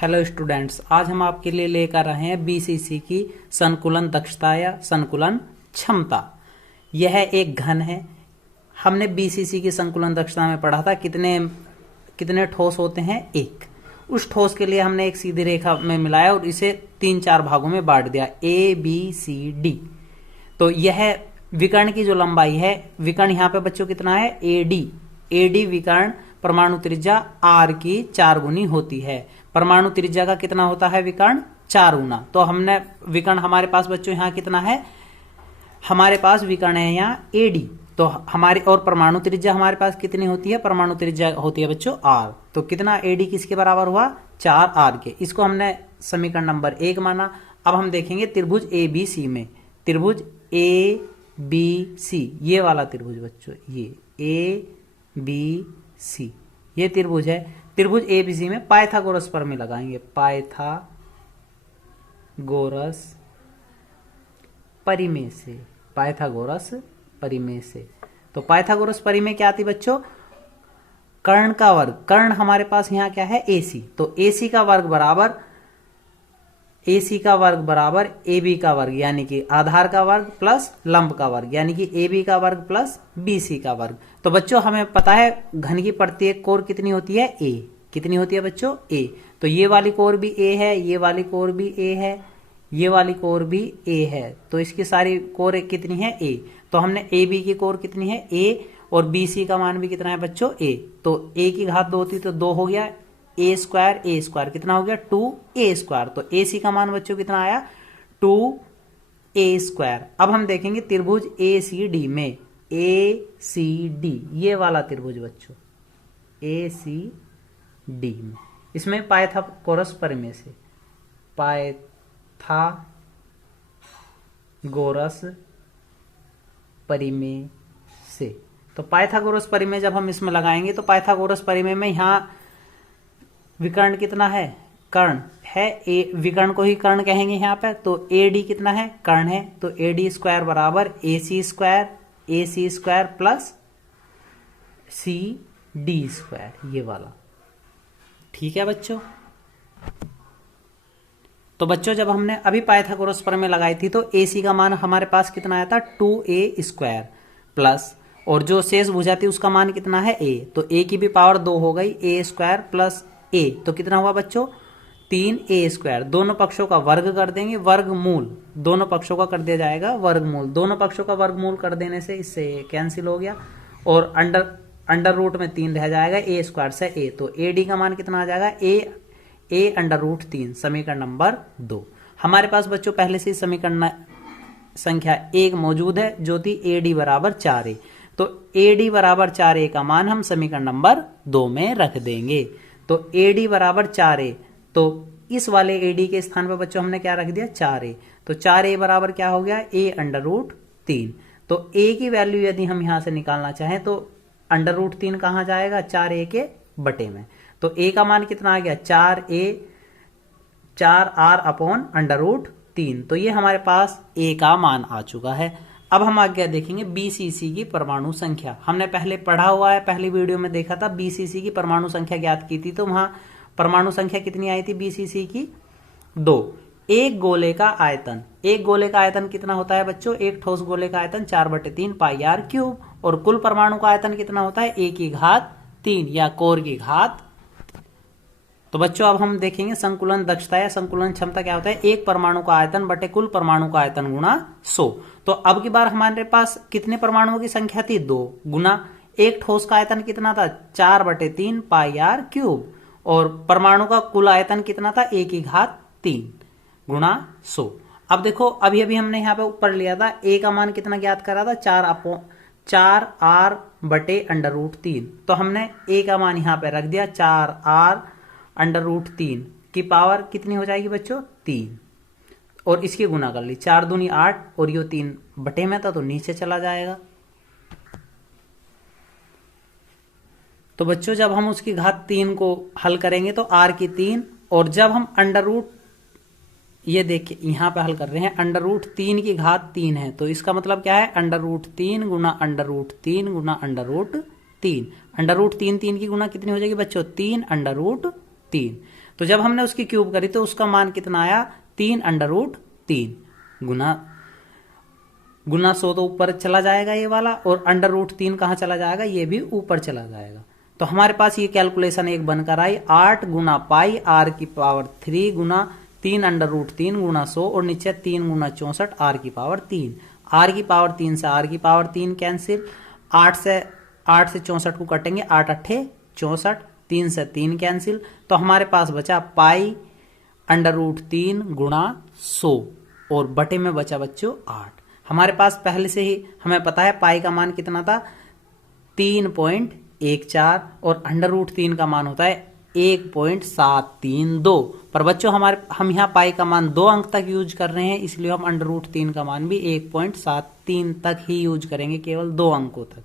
Hello students, आज हम आपके लिए लेकर रहे हैं बीसीसी की संकुलन दक्षता या संकुलन क्षमता। यह एक घन है। हमने बीसीसी की संकुलन दक्षता में पढ़ा था कितने ठोस होते हैं, एक। उस ठोस के लिए हमने एक सीधी रेखा में मिलाया और इसे 3-4 भागों में बांट दिया, ए बी सी डी। तो यह विकर्ण की जो लंबाई है, विकर्ण यहाँ पे बच्चों कितना है, एडी। एडी विकर्ण परमाणु त्रिज्या आर की 4 गुनी होती है। परमाणु त्रिज्या का कितना होता है विकर्ण, 4 गुना। तो हमने विकर्ण हमारे पास बच्चों यहाँ कितना है, हमारे पास विकर्ण है यहाँ एडी। तो हमारी और परमाणु त्रिज्या हमारे पास कितनी होती है, परमाणु त्रिज्या होती है बच्चों आर। तो कितना एडी किसके बराबर हुआ, 4 आर के। इसको हमने समीकरण नंबर 1 माना। अब हम देखेंगे त्रिभुज ए बी सी में, त्रिभुज ए बी सी, ये वाला त्रिभुज बच्चों, ये ए बी सी, ये त्रिभुज है। त्रिभुज एबीसी में पाइथागोरस प्रमेय लगाएंगे, पाइथागोरस परिमेय से, पाइथागोरस परिमेय से। तो पाइथागोरस परिमेय क्या आती बच्चों, कर्ण का वर्ग। कर्ण हमारे पास यहां क्या है, एसी। तो एसी का वर्ग बराबर AB का वर्ग, यानी कि आधार का वर्ग प्लस लंब का वर्ग, यानी कि AB का वर्ग प्लस BC का वर्ग। तो बच्चों हमें पता है घन की प्रत्येक कोर कितनी होती है, A। कितनी होती है बच्चों, A। तो ये वाली कोर भी A है, ये वाली कोर भी A है, ये वाली कोर भी A है। तो इसकी सारी कोर कितनी है, A। तो हमने AB की कोर कितनी है, A, और BC का मान भी कितना है बच्चों, A। तो A की घात 2 होती तो 2 हो गया, ए स्क्वायर कितना हो गया, 2a²। तो AC का मान बच्चों कितना आया, 2a²। अब हम देखेंगे त्रिभुज ACD में, ACD ये वाला त्रिभुज बच्चों, ACD में, इसमें पाइथागोरस परिमेय से, पाइथागोरस परिमेय से। तो पाइथागोरस परिमेय जब हम इसमें लगाएंगे तो पाइथागोरस परिमेय में यहां विकर्ण कितना है, कर्ण है, विकर्ण को ही कर्ण कहेंगे यहाँ पे। तो AD कितना है, कर्ण है। तो AD² बराबर AC² प्लस CD², ये वाला। ठीक है बच्चों। तो बच्चों जब हमने अभी पाइथागोरस प्रमेय लगाई थी तो AC का मान हमारे पास कितना आया था, 2a² प्लस, और जो शेष भुजा थी उसका मान कितना है, A। तो A की भी पावर 2 हो गई, A² प्लस A। तो कितना हुआ बच्चों, 3a²। दोनों पक्षों का वर्ग कर देंगे, वर्गमूल, दोनों पक्षों का कर दिया जाएगा वर्गमूल। दोनों पक्षों का वर्गमूल कर देने से इससे कैंसिल हो गया, और अंडर रूट में 3 रह जाएगा, A² से A। तो AD का मान कितना आ जाएगा, A√3। समीकरण नंबर 2 हमारे पास बच्चों पहले से समीकरण संख्या 1 मौजूद है, जो थी AD बराबर 4a। तो AD बराबर 4a का मान हम समीकरण नंबर 2 में रख देंगे। तो AD बराबर 4a, तो इस वाले AD के स्थान पर बच्चों हमने क्या रख दिया, 4a। तो 4a बराबर क्या हो गया, A√3। तो A की वैल्यू यदि हम यहां से निकालना चाहें तो √3 कहां जाएगा, 4a के बटे में। तो A का मान कितना आ गया, 4r/√3। तो ये हमारे पास A का मान आ चुका है। अब हम आगे देखेंगे BCC की परमाणु संख्या। हमने पहले पढ़ा हुआ है, पहली वीडियो में देखा था, BCC की परमाणु संख्या ज्ञात की थी। तो वहां परमाणु संख्या कितनी आई थी BCC की, 2। एक गोले का आयतन, एक गोले का आयतन कितना होता है बच्चों, एक ठोस गोले का आयतन 4/3 πr³। और कुल परमाणु का आयतन कितना होता है, A की घात 3 या कोर की घात। तो बच्चों अब हम देखेंगे संकुलन दक्षता या संकुलन क्षमता क्या होता है, एक परमाणु का आयतन बटे कुल परमाणु का आयतन गुणा 100। तो अब की बार हमारे पास कितने परमाणुओं की संख्या थी, 2 गुना एक ठोस का आयतन कितना था, 4/3 πr³। और परमाणु का कुल आयतन कितना था, A की घात 3 गुणा 100। अब देखो अभी अभी हमने यहाँ पे ऊपर लिया था, A का मान कितना ज्ञात करा था, 4r/√3। तो हमने A का मान यहाँ पे रख दिया, 4r/√3 की पावर कितनी हो जाएगी बच्चों, 3। और इसकी गुना कर ली, 4 दूनी 8, और ये 3 बटे में था तो नीचे चला जाएगा। तो बच्चों जब हम उसकी घात 3 को हल करेंगे तो r की 3, और जब हम ये देखिए यहां पे हल कर रहे हैं, √3 की घात 3 है। तो इसका मतलब क्या है, √3 गुना √3 गुना √3। √3 3 की गुना कितनी हो जाएगी बच्चों, 3 √3। 3। तो जब हमने उसकी क्यूब करी तो उसका मान कितना आया 3√3 गुना 100 तो ऊपर चला जाएगा ये वाला, और √3 कहाँ चला जाएगा, ये भी ऊपर चला जाएगा। तो हमारे पास ये कैलकुलेशन एक बनकर आई 8 गुना पाई r³ गुना 3√3 गुना 100 और नीचे 3 गुना 64 r³। r³ से r³ कैंसिल, 8 से 64 को कटेंगे, 8 8 64, 3 से 3 कैंसिल, तो हमारे पास बचा पाई √3 गुणा 100 और बटे में बचा बच्चों 8। हमारे पास पहले से ही हमें पता है पाई का मान कितना था 3.14 और √3 का मान होता है 1.732। पर बच्चों हम यहाँ पाई का मान 2 अंक तक यूज कर रहे हैं, इसलिए हम √3 का मान भी 1.73 तक ही यूज करेंगे, केवल 2 अंकों तक,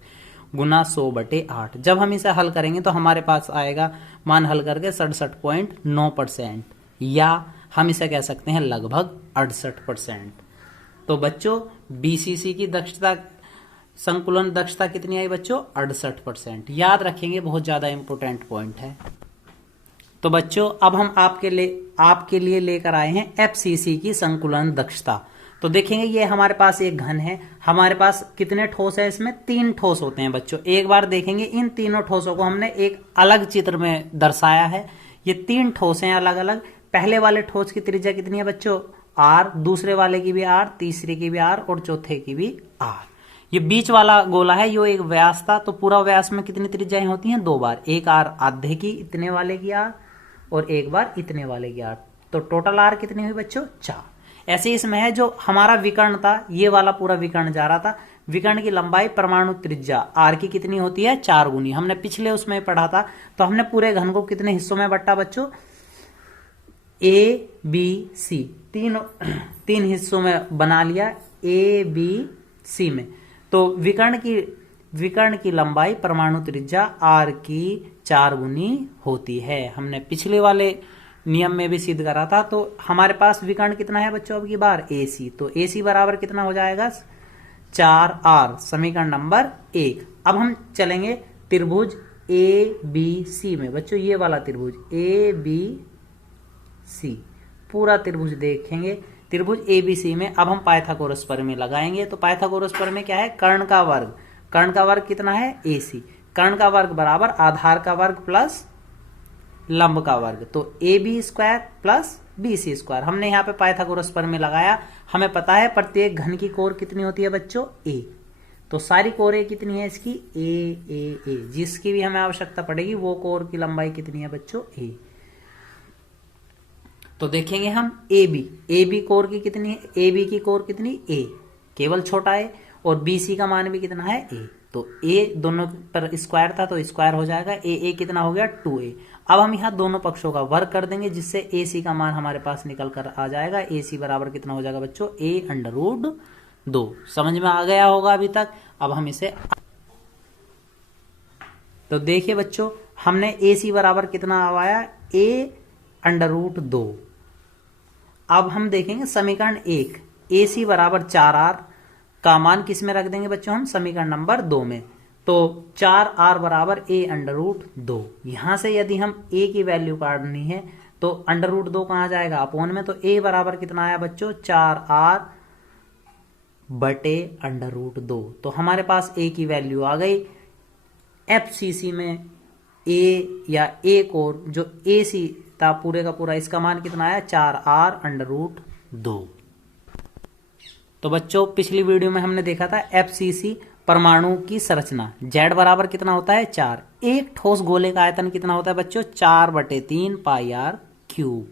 गुना 100/8। जब हम इसे हल करेंगे तो हमारे पास आएगा मान हल करके 67.9%, या हम इसे कह सकते हैं लगभग 68%। तो बच्चों बीसीसी की दक्षता, संकुलन दक्षता कितनी आई बच्चों 68%। याद रखेंगे, बहुत ज्यादा इंपोर्टेंट पॉइंट है। तो बच्चों अब हम आपके लिए लेकर आए हैं एफसीसी की संकुलन दक्षता। तो देखेंगे ये हमारे पास एक घन है, हमारे पास कितने ठोस है, इसमें 3 ठोस होते हैं बच्चों। एक बार देखेंगे इन तीनों ठोसों को हमने एक अलग चित्र में दर्शाया है। ये 3 ठोस हैं अलग अलग। पहले वाले ठोस की त्रिज्या कितनी है बच्चों r, दूसरे वाले की भी r, तीसरे की भी r और चौथे की भी r। ये बीच वाला गोला है, यो एक व्यास था, तो पूरा व्यास में कितनी त्रिज्याएं होती हैं 2 बार, एक r आधे की इतने वाले की r और एक बार इतने वाले की r, तो टोटल r कितनी हुई बच्चों 4। ऐसे इसमें है जो हमारा विकर्ण था, ये वाला पूरा विकर्ण जा रहा था, विकर्ण की लंबाई परमाणु त्रिज्या r की कितनी होती है 4 गुनी। हमने पिछले उसमें पढ़ा था। तो हमने पूरे घन को कितने हिस्सों में बांटा बच्चों A B C, तीन हिस्सों में बना लिया A B C में। तो विकर्ण की लंबाई परमाणु त्रिज्या r की 4 गुनी होती है। हमने पिछले वाले नियम में भी सिद्ध करा था। तो हमारे पास विकर्ण कितना है बच्चों अब की बार AC, तो AC बराबर कितना हो जाएगा 4r, समीकरण नंबर 1। अब हम चलेंगे त्रिभुज ABC में बच्चों, ये वाला त्रिभुज ABC, पूरा त्रिभुज देखेंगे। त्रिभुज ABC में अब हम पाइथागोरस प्रमेय लगाएंगे। तो पाइथागोरस प्रमेय क्या है, कर्ण का वर्ग, कर्ण का वर्ग कितना है AC, कर्ण का वर्ग बराबर आधार का वर्ग प्लस लंब का वर्ग, तो AB² प्लस BC²। हमने यहाँ पे पाइथागोरस प्रमेय लगाया। हमें पता है प्रत्येक घन की कोर कितनी होती है बच्चों A, तो सारी कोरें कितनी है इसकी A, जिसकी भी हमें आवश्यकता पड़ेगी वो कोर की लंबाई कितनी है बच्चों A। तो देखेंगे हम AB कोर की कितनी है, AB की कोर कितनी A, केवल छोटा है, और BC का मान भी कितना है A, तो A दोनों पर स्क्वायर था तो स्क्वायर हो जाएगा, A कितना हो गया 2A। अब हम यहाँ दोनों पक्षों का वर्ग कर देंगे, जिससे AC का मान हमारे पास निकल कर आ जाएगा। AC बराबर कितना हो जाएगा बच्चों A√2। समझ में आ गया होगा अभी तक। अब हम इसे, तो देखिए बच्चों हमने AC बराबर कितना आया A√2। अब हम देखेंगे समीकरण 1, AC बराबर 4r का मान किस में रख देंगे बच्चों हम, समीकरण नंबर 2 में। तो 4r बराबर A√2। यहां से यदि हम A की वैल्यू काटनी है तो √2 कहां जाएगा अपोन में, तो A बराबर कितना आया बच्चों 4r बटे √2। तो हमारे पास A की वैल्यू आ गई। FCC में A या A कोर जो AC था पूरे का पूरा, इसका मान कितना आया 4r√2। तो बच्चों पिछली वीडियो में हमने देखा था FCC परमाणु की संरचना, Z बराबर कितना होता है 4। एक ठोस गोले का आयतन कितना होता है बच्चों 4/3 πr³।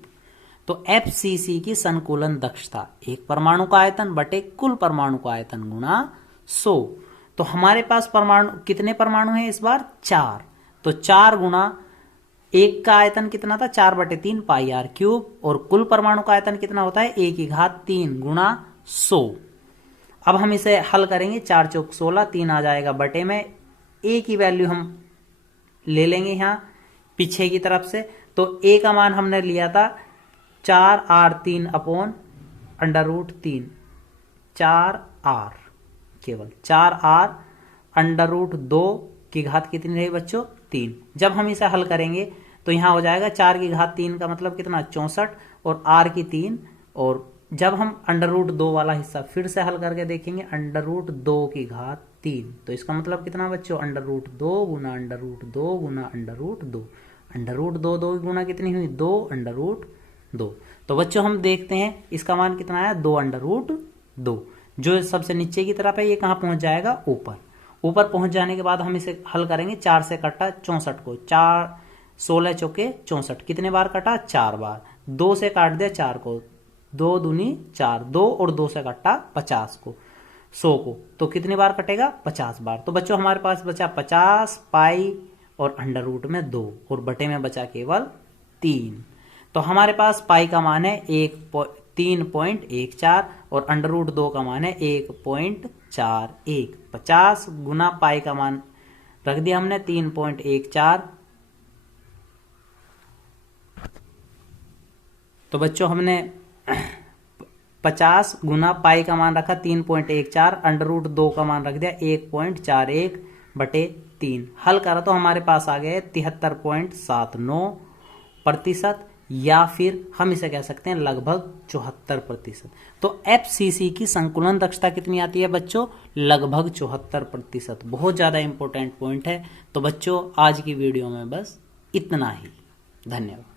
तो FCC की संकुलन दक्षता एक परमाणु का आयतन बटे कुल परमाणु का आयतन गुणा 100। तो हमारे पास परमाणु कितने परमाणु हैं इस बार 4, तो 4 गुणा एक का आयतन कितना था 4/3 πr³ और कुल परमाणु का आयतन कितना होता है A⁻³ गुणा 100। अब हम इसे हल करेंगे, 4 चौक 16, 3 आ जाएगा बटे में। A की वैल्यू हम ले लेंगे यहाँ पीछे की तरफ से, तो A का मान हमने लिया था 4r3 अपोन √3, 4r, केवल 4r √2 की घात कितनी रही बच्चों 3। जब हम इसे हल करेंगे तो यहाँ हो जाएगा 4 की घात 3 का मतलब कितना 64 और r की 3। और जब हम अंडर रूट 2 वाला हिस्सा फिर से हल करके देखेंगे अंडर रूट 2 की घात 3, तो इसका मतलब कितना बच्चों अंडर रूट 2 गुना अंडर रूट 2 गुना अंडर रूट 2। अंडर रूट 2 गुना कितनी हुई 2 अंडर रूट 2। तो बच्चों हम देखते हैं इसका मान कितना आया 2 अंडर रूट 2। जो सबसे नीचे की तरफ है ये कहाँ पहुंच जाएगा ऊपर। ऊपर पहुंच जाने के बाद हम इसे हल करेंगे 4 से कटा 64 को, 4 16 चौके 64 कितने बार कटा 4 बार। 2 से काट दिया 4 को, 2 दूनी 4, 2 और 2 से कटा 50 को 100 को, तो कितनी बार कटेगा 50 बार। तो बच्चों हमारे पास बचा 50 पाई और अंडर रूट में 2 और बटे में बचा केवल 3। तो हमारे पास पाई का मान है 3.14 और अंडर रूट 2 का मान है 1.41। 50 गुना पाई का मान रख दिया हमने 3.14। तो बच्चों हमने 50 गुना पाई का मान रखा 3.14, अंडर रूट 2 का मान रख दिया 1.41 बटे 3। हल करा तो हमारे पास आ गए 73.79%, या फिर हम इसे कह सकते हैं लगभग 74%। तो एफसीसी की संकुलन दक्षता कितनी आती है बच्चों लगभग 74%। बहुत ज़्यादा इंपॉर्टेंट पॉइंट है। तो बच्चों आज की वीडियो में बस इतना ही। धन्यवाद।